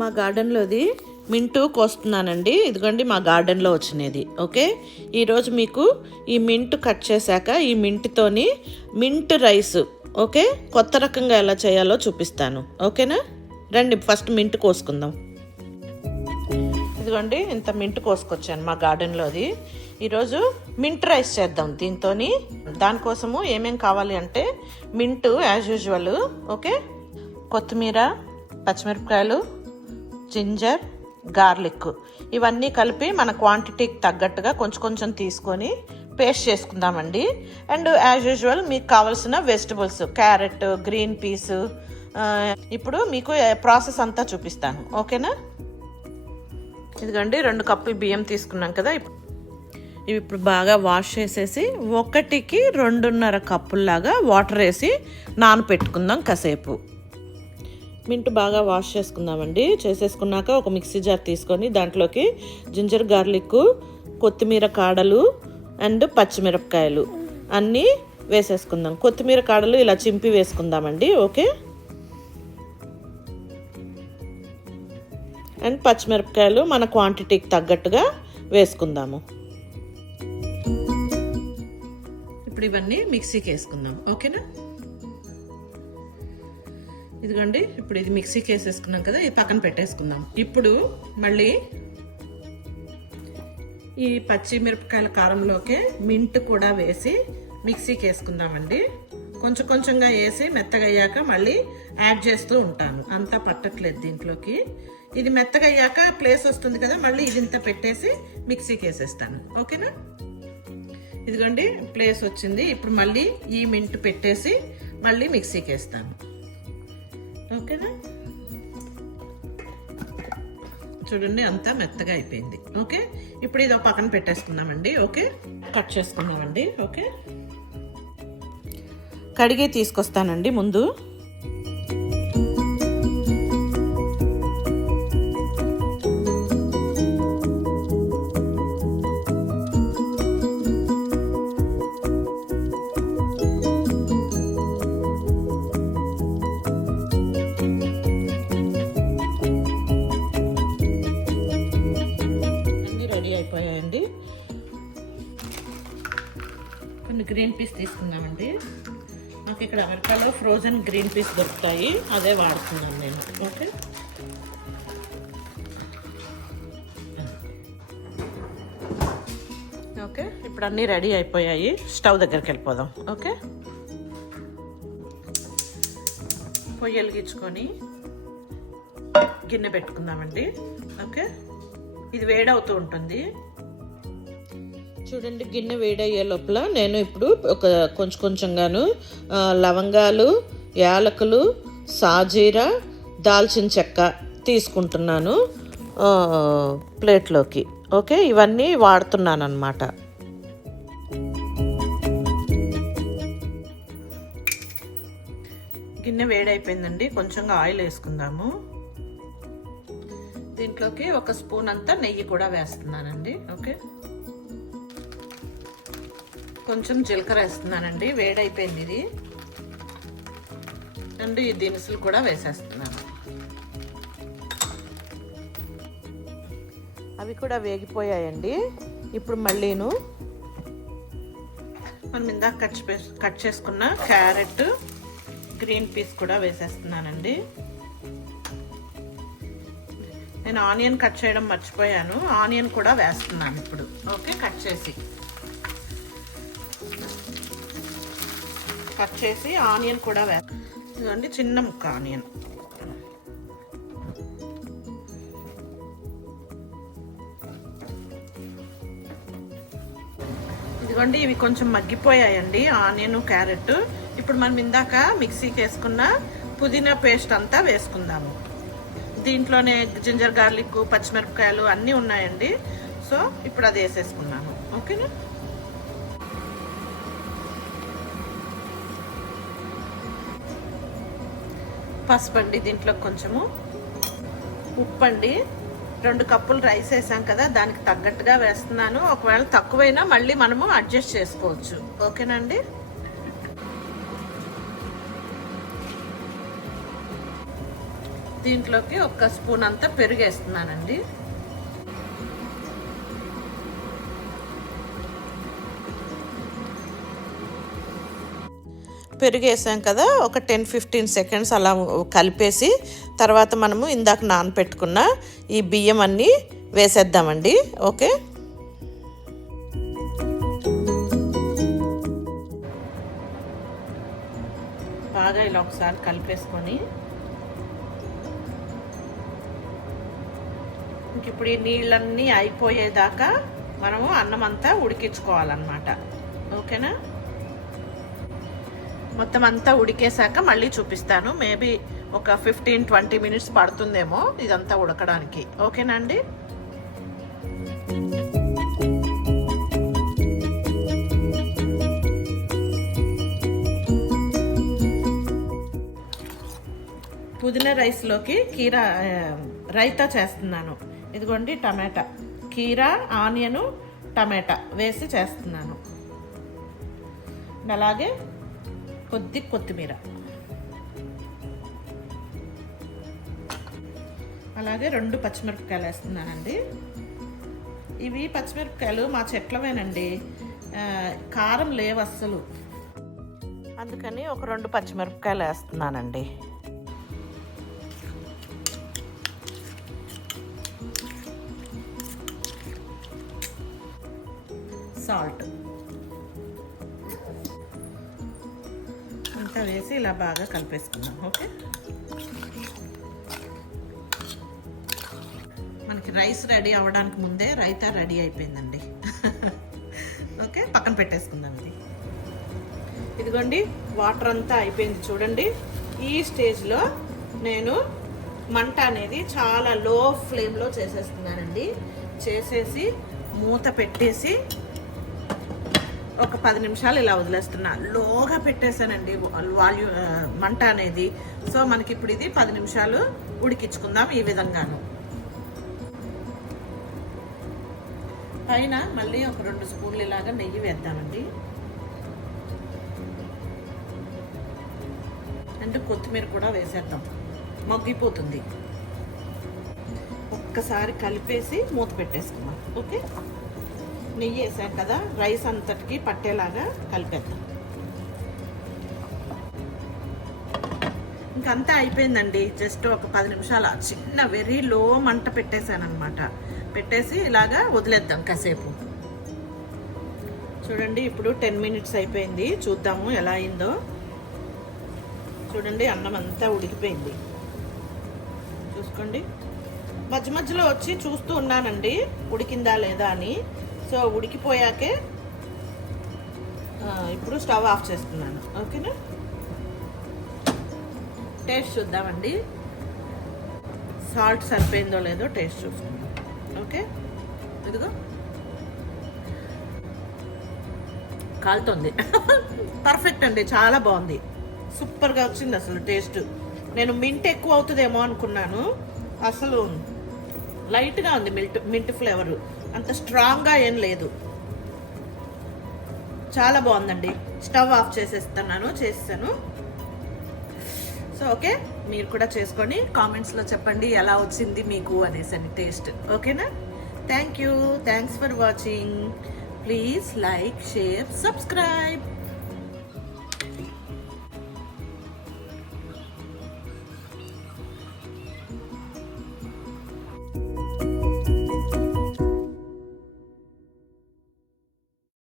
మా గార్డెన్లోది మింటు కోస్తున్నానండి. ఇదిగోండి మా గార్డెన్లో వచ్చినది. ఓకే, ఈరోజు మీకు ఈ మింటు కట్ చేశాక ఈ మింటుతోని మింట్ రైస్ ఓకే కొత్త రకంగా ఎలా చేయాలో చూపిస్తాను. ఓకేనా, రండి ఫస్ట్ మింటు కోసుకుందాం. ఇదిగోండి ఇంత మింటు కోసుకొచ్చాను మా గార్డెన్లోది. ఈరోజు మింట్ రైస్ చేద్దాం దీంతో. దానికోసము ఏమేం కావాలి అంటే మింటు యాజ్ యూజువల్, ఓకే, కొత్తిమీర, పచ్చిమిరపకాయలు, జింజర్, గార్లిక్ ఇవన్నీ కలిపి మన క్వాంటిటీకి తగ్గట్టుగా కొంచెం కొంచెం తీసుకొని పేస్ట్ చేసుకుందామండి. అండ్ యాజ్ యూజువల్ మీకు కావాల్సిన వెజిటబుల్స్ క్యారెట్, గ్రీన్ పీస్. ఇప్పుడు మీకు ప్రాసెస్ అంతా చూపిస్తాను. ఓకేనా, ఇదిగోండి 2 కప్పులు బియ్యం తీసుకున్నాం కదా. ఇవి ఇప్పుడు బాగా వాష్ చేసేసి 1కి 2.5 కప్పుల్లాగా వాటర్ వేసి నానపెట్టుకుందాం కాసేపు. మింట్ బాగా వాష్ చేసుకుందామండి. చేసేసుకున్నాక ఒక మిక్సీ జార్ తీసుకొని దాంట్లోకి జింజర్, గార్లిక్, కొత్తిమీర కాడలు అండ్ పచ్చిమిరపకాయలు అన్నీ వేసేసుకుందాం. కొత్తిమీర కాడలు ఇలా చింపి వేసుకుందామండి. ఓకే, అండ్ పచ్చిమిరపకాయలు మన క్వాంటిటీకి తగ్గట్టుగా వేసుకుందాము. ఇప్పుడు ఇవన్నీ మిక్సీకి వేసుకుందాం. ఓకేనా, ఇదిగోండి ఇప్పుడు ఇది మిక్సీకి వేసేసుకున్నాం కదా, ఇది పక్కన పెట్టేసుకుందాం. ఇప్పుడు మళ్ళీ ఈ పచ్చిమిరపకాయల కారంలోకి మింట్ కూడా వేసి మిక్సీకి వేసుకుందామండి. కొంచెం కొంచెంగా వేసి మెత్తగా అయ్యాక మళ్ళీ యాడ్ చేస్తూ ఉంటాను. అంతా పట్టట్లేదు దీంట్లోకి. ఇది మెత్తగా అయ్యాక ప్లేస్ వస్తుంది కదా, మళ్ళీ ఇది ఇంత పెట్టేసి మిక్సీకి వేసేస్తాను. ఓకేనా, ఇదిగోండి ప్లేస్ వచ్చింది. ఇప్పుడు మళ్ళీ ఈ మింట్ పెట్టేసి మళ్ళీ మిక్సీకి వేస్తాను. ఓకేనా, చూడండి అంతా మెత్తగా అయిపోయింది. ఓకే, ఇప్పుడు ఇది పక్కన పెట్టేసుకుందామండి. ఓకే, కట్ చేసుకుందామండి. ఓకే, కడిగి తీసుకొస్తానండి ముందు. అయిపోయాయండి. కొన్ని గ్రీన్ పీస్ తీసుకుందామండి. నాకు ఇక్కడ అమెరికాలో ఫ్రోజన్ గ్రీన్ పీస్ దొరుకుతాయి, అదే వాడుతున్నాను నేను. ఓకే, ఓకే ఇప్పుడు అన్నీ రెడీ అయిపోయాయి. స్టవ్ దగ్గరికి వెళ్ళిపోదాం. ఓకే, పొయ్యి వెలిగించుకొని గిన్నె పెట్టుకుందామండి. ఓకే, ఇది వేడవుతూ ఉంటుంది. చూడండి గిన్నె వేడయ్యే లోపల నేను ఇప్పుడు ఒక కొంచెంగాను లవంగాలు, యాలకులు, సాజీర, దాల్చిన చెక్క తీసుకుంటున్నాను ప్లేట్లోకి. ఓకే, ఇవన్నీ వాడుతున్నాను అన్నమాట. గిన్నె వేడైపోయిందండి. కొంచెంగా ఆయిల్ వేసుకుందాము. దీంట్లోకి 1 స్పూన్ అంతా నెయ్యి కూడా వేస్తున్నానండి. ఓకే, కొంచెం జీలకర్ర వేస్తున్నానండి. వేడైపోయింది ఇది. అండ్ ఈ దినుసులు కూడా వేసేస్తున్నాను. అవి కూడా వేగిపోయాయండి. ఇప్పుడు మళ్ళీను మనం ఇందాక కట్ చేసుకున్న క్యారెట్, గ్రీన్ పీస్ కూడా వేసేస్తున్నానండి. నేను ఆనియన్ కట్ చేయడం మర్చిపోయాను, ఆనియన్ కూడా వేస్తున్నాను ఇప్పుడు. ఓకే, కట్ చేసి ఆనియన్ కూడా ఇదిగోండి చిన్న ముక్క ఆనియన్. ఇదిగోండి ఇవి కొంచెం మగ్గిపోయాయండి ఆనియన్, క్యారెట్. ఇప్పుడు మనం ఇందాక మిక్సీకి వేసుకున్న పుదీనా పేస్ట్ అంతా వేసుకుందాము. దీంట్లోనే జింజర్, గార్లిక్, పచ్చిమిరపకాయలు అన్నీ ఉన్నాయండి. సో ఇప్పుడు అది వేసేసుకున్నాను. ఓకేనా, పసుపు అండి, దీంట్లో కొంచెము ఉప్పు అండి. 2 కప్పులు రైస్ వేసాం కదా, దానికి తగ్గట్టుగా వేస్తున్నాను. ఒకవేళ తక్కువైనా మళ్ళీ మనము అడ్జస్ట్ చేసుకోవచ్చు. ఓకేనండి, దీంట్లోకి ఒక స్పూన్ అంతా పెరుగు వేస్తున్నానండి. పెరుగు వేసాం కదా, ఒక 10-15 సెకండ్స్ అలా కలిపేసి తర్వాత మనము ఇందాక నానపెట్టుకున్న ఈ బియ్యం అన్నీ వేసేద్దామండి. ఓకే, బాగా ఇలా ఒకసారి కలిపేసుకొని ఇంక ఇప్పుడు ఈ నీళ్ళన్నీ అయిపోయేదాకా మనము అన్నం అంతా ఉడికించుకోవాలన్నమాట. ఓకేనా, మొత్తం అంతా ఉడికేసాక మళ్ళీ చూపిస్తాను. మేబీ ఒక 15-20 మినిట్స్ పడుతుందేమో ఇదంతా ఉడకడానికి. ఓకేనా అండి. పుదీనా రైస్లోకి కీరా రైతా చేస్తున్నాను. ఇదిగోండి టమాటా, కీరా, ఆనియను, టమాటా వేసి చేస్తున్నాను. అలాగే కొద్ది కొత్తిమీర, అలాగే 2 పచ్చిమిరపకాయలు వేస్తున్నానండి. ఇవి పచ్చిమిరపకాయలు మా చెట్లవేనండి, కారం లేవు అస్సలు, అందుకని ఒక 2 పచ్చిమిరపకాయలు వేస్తున్నానండి. సాల్ట్ అంతా వేసి ఇలా బాగా కలిపేసుకుందాం. ఓకే, మనకి రైస్ రెడీ అవ్వడానికి ముందే రైతా రెడీ అయిపోయిందండి. ఓకే, పక్కన పెట్టేసుకుందాం. ఇదిగోండి వాటర్ అంతా అయిపోయింది చూడండి. ఈ స్టేజ్లో నేను మంట అనేది చాలా లో ఫ్లేమ్లో చేసేస్తున్నానండి. చేసేసి మూత పెట్టేసి ఒక 10 నిమిషాలు ఇలా వదిలేస్తున్నా. లోగా పెట్టేశానండి మంట అనేది. సో మనకి ఇప్పుడు ఇది 10 నిమిషాలు ఉడికించుకుందాం ఈ విధంగాను. పైన మళ్ళీ ఒక 2 స్పూన్లు ఇలాగా నెయ్యి వేద్దామండి. అంటే కొత్తిమీర కూడా వేసేద్దాం, మగ్గిపోతుంది. ఒక్కసారి కలిపేసి మూత పెట్టేసుకుందాం. ఓకే, నెయ్యి వేసాం కదా, రైస్ అంతటికి పట్టేలాగా కలిపేద్దాం. ఇంకంతా అయిపోయిందండి. జస్ట్ ఒక 10 నిమిషాలు చిన్న వెరీ లో మంట పెట్టేశాను అనమాట. పెట్టేసి ఇలాగా వదిలేద్దాం కాసేపు. చూడండి ఇప్పుడు 10 మినిట్స్ అయిపోయింది. చూద్దాము ఎలా అయిందో. చూడండి అన్నం అంతా ఉడికిపోయింది. చూసుకోండి, మధ్య మధ్యలో వచ్చి చూస్తూ ఉన్నానండి ఉడికిందా లేదా అని. సో ఉడికిపోయాకే ఇప్పుడు స్టవ్ ఆఫ్ చేస్తున్నాను. ఓకేనా, టేస్ట్ చూద్దామండి. సాల్ట్ సరిపోయిందో లేదో టేస్ట్ చూసుకుందాం. ఓకే, ఇదిగో కాలుతుంది. పర్ఫెక్ట్ అండి, చాలా బాగుంది, సూపర్గా వచ్చింది అసలు టేస్ట్. నేను మింట్ ఎక్కువ అవుతుందేమో అనుకున్నాను, అసలు లైట్గా ఉంది మింట్ ఫ్లేవరు, అంత స్ట్రాంగ్గా ఏం లేదు. చాలా బాగుందండి. స్టవ్ ఆఫ్ చేసేస్తాను, చేసేసాను. సో ఓకే, మీరు కూడా చేసుకొని కామెంట్స్లో చెప్పండి ఎలా వచ్చింది మీకు అనేసి టేస్ట్. ఓకేనా, thanks for watching. Please like, share, subscribe.